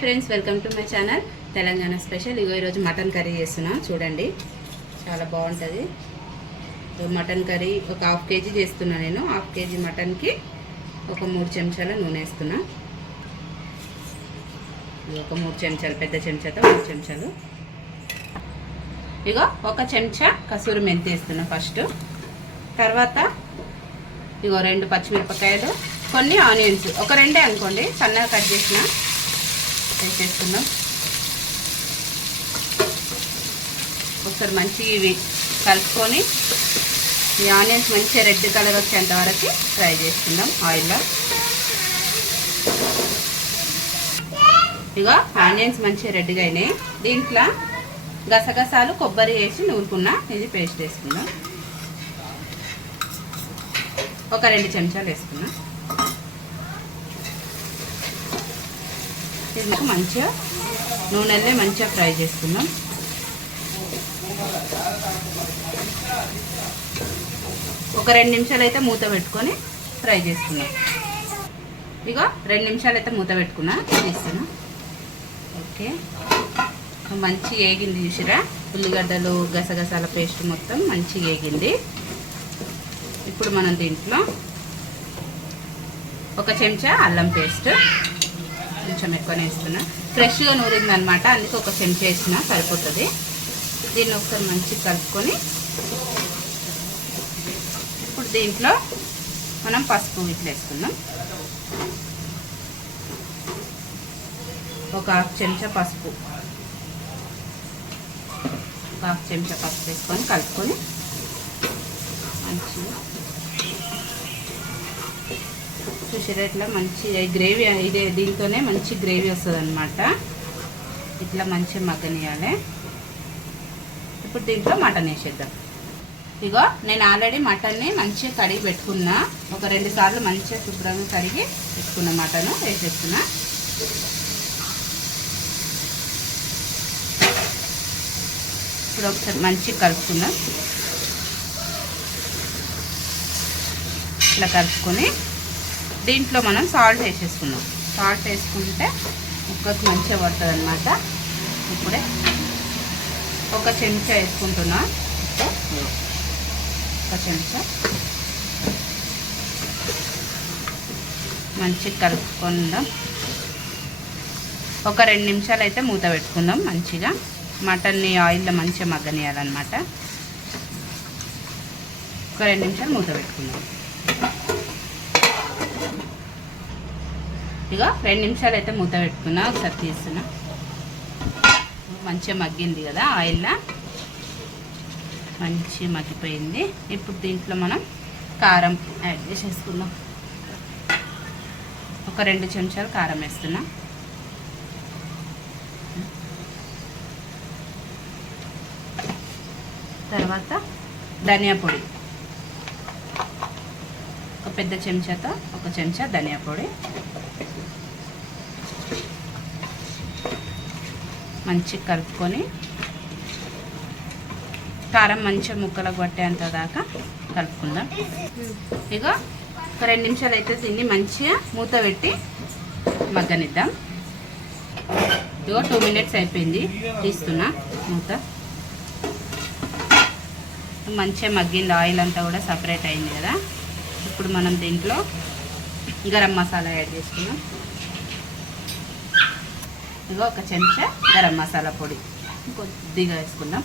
Friends, welcome to my channel Telangana special. ఈరోజు mutton curry చేస్తున్నా. చూడండి, చాలా బాగుంటుంది. మటన్ కర్రీ ఒక హాఫ్ కేజీ చేస్తున్నా నేను. హాఫ్ కేజీ మటన్కి ఒక 3 చెంచాల నూనె వేస్తున్నా. ఒక 3 చెంచాలు, పెద్ద చెంచాతో 3 చెంచాలు. ఇగో ఒక చెంచా కసూరి మెంతి వేస్తున్నా ఫస్ట్. తర్వాత ఇగో 2 పచ్చిమిరపకాయలు, కొన్ని ఆనియన్స్, ఒక 2 అనుకోండి, సన్నగా కట్ చేసిన వేసేసుకుందాం. ఒకసారి మంచిగా ఇవి కలుపుకొని ఈ ఆనియన్స్ మంచిగా రెడ్ కలర్ వచ్చేంత వరకు ఫ్రై చేసుకుందాం ఆయిల్లో. ఇక ఆనియన్స్ మంచిగా రెడ్గా అయినాయి. దీంట్లో గసగసాలు, కొబ్బరి వేసి నూరుకున్నా. ఇది పేస్ట్ వేసుకుందాం. ఒక 2 చెంచాలు వేసుకున్నా. ఇది మంచిగా నూనెలే మంచిగా ఫ్రై చేసుకుందాం. ఒక 2 నిమిషాలు అయితే మూత పెట్టుకొని ఫ్రై చేసుకుందాం. ఇక 2 నిమిషాలు అయితే మూత పెట్టుకున్నా, తీస్తున్నా. ఓకే, మంచిగా ఏగింది చూసిరా. ఉల్లిగడ్డలు, గసగసాల పేస్ట్ మొత్తం మంచిగా ఏగింది. ఇప్పుడు మనం దీంట్లో ఒక చెంచా అల్లం పేస్ట్, కొంచెం ఎక్కువనే వేస్తున్నా. ఫ్రెష్గా నూరింది అనమాట, అందుకే ఒక చెంచా వేసిన సరిపోతుంది. దీన్ని ఒకసారి మంచిగా కలుపుకొని ఇప్పుడు దీంట్లో మనం పసుపు ఇట్లా వేసుకుందాం. ఒక 1/2 చెంచా పసుపు, ఒక 1/2 చెంచా పసుపు వేసుకొని కలుపుకొని మంచిగా చూసారా. ఇట్లా మంచి గ్రేవీ, ఇదే దీంతోనే మంచి గ్రేవీ వస్తుంది అనమాట. ఇట్లా మంచిగా మగ్గనియాలి. ఇప్పుడు దీంట్లో మటన్ వేసేద్దాం. ఇగో నేను ఆల్రెడీ మటన్ని మంచిగా కడిగి పెట్టుకున్నా. ఒక 2 సార్లు మంచిగా శుభ్రంగా కడిగి పెట్టుకున్న మటన్ వేసేస్తున్నా. ఇప్పుడు ఒకసారి మంచిగా కలుపుకుందాం. ఇట్లా కలుపుకొని దీంట్లో మనం సాల్ట్ వేసేసుకున్నాం. సాల్ట్ వేసుకుంటే ముక్కకు మంచిగా పడుతుంది అనమాట. ఇప్పుడే ఒక చెంచా వేసుకుంటున్నా. ఒక చెంచా మంచిగా కలుపుకుందాం. ఒక 2 నిమిషాలు అయితే మూత పెట్టుకుందాం. మంచిగా మటన్ని ఆయిల్లో మంచిగా మగ్గనియాలన్నమాట. ఒక 2 నిమిషాలు మూత పెట్టుకుందాం. ఇక 2 నిమిషాలు అయితే మూత పెట్టుకున్నా. ఒకసారి తీస్తున్నా. మంచిగా మగ్గింది కదా, ఆయిల్లో మంచిగా మగ్గిపోయింది. ఇప్పుడు దీంట్లో మనం కారం యాడ్ చేసేసుకుందాం. ఒక 2 చెంచాలు కారం వేస్తున్నా. తర్వాత ధనియా పొడి, ఒక పెద్ద చెంచాతో ఒక చెంచా ధనియా పొడి. మంచిగా కలుపుకొని కారం మంచిగా ముక్కలకు పట్టేంత దాకా కలుపుకుందాం. ఇక ఒక 2 నిమిషాలు అయితే దీన్ని మంచిగా మూత పెట్టి మగ్గనిద్దాం. ఇగో 2 మినిట్స్ అయిపోయింది, తీస్తున్నా మూత. మంచిగా మగ్గింది, ఆయిల్ అంతా కూడా సపరేట్ అయింది కదా. ఇప్పుడు మనం దీంట్లో గరం మసాలా యాడ్ చేసుకున్నాం. ఇగో ఒక చెంచా గరం మసాలా పొడి కొద్దిగా వేసుకుందాం.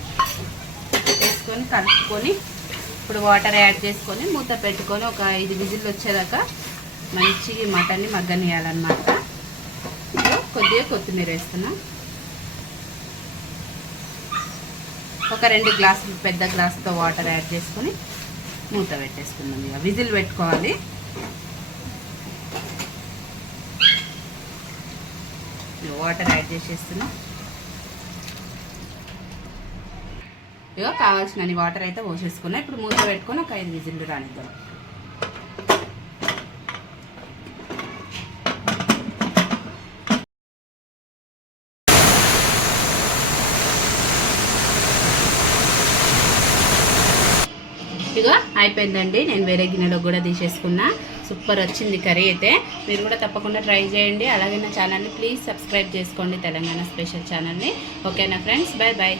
వేసుకొని కలుపుకొని ఇప్పుడు వాటర్ యాడ్ చేసుకొని మూత పెట్టుకొని ఒక 5 విజిల్లు వచ్చేదాకా మంచిగా మటన్ని మగ్గనియాలన్నమాట. కొద్దిగా కొత్తిమీర వేస్తున్నా. ఒక 2 గ్లాసులు, పెద్ద గ్లాసుతో వాటర్ యాడ్ చేసుకొని మూత పెట్టేసుకుందాం. ఇక విజిల్ పెట్టుకోవాలి. వాటర్ యాడ్ చేసేస్తున్నా. ఇక కావాల్సిన వాటర్ అయితే పోసేసుకున్నా. ఇప్పుడు మూత పెట్టుకొని ఒక 5 విజిల్లు రానిద్దాం. ఇక అయిపోయిందండి. నేను వేరే గిన్నెలో కూడా తీసేసుకున్నా. సూపర్ వచ్చింది కర్రీ అయితే. మీరు కూడా తప్పకుండా ట్రై చేయండి. అలాగే నా ఛానల్ని ప్లీజ్ సబ్స్క్రైబ్ చేసుకోండి, తెలంగాణ స్పెషల్ ఛానల్ని. ఓకేనా ఫ్రెండ్స్, బాయ్ బాయ్.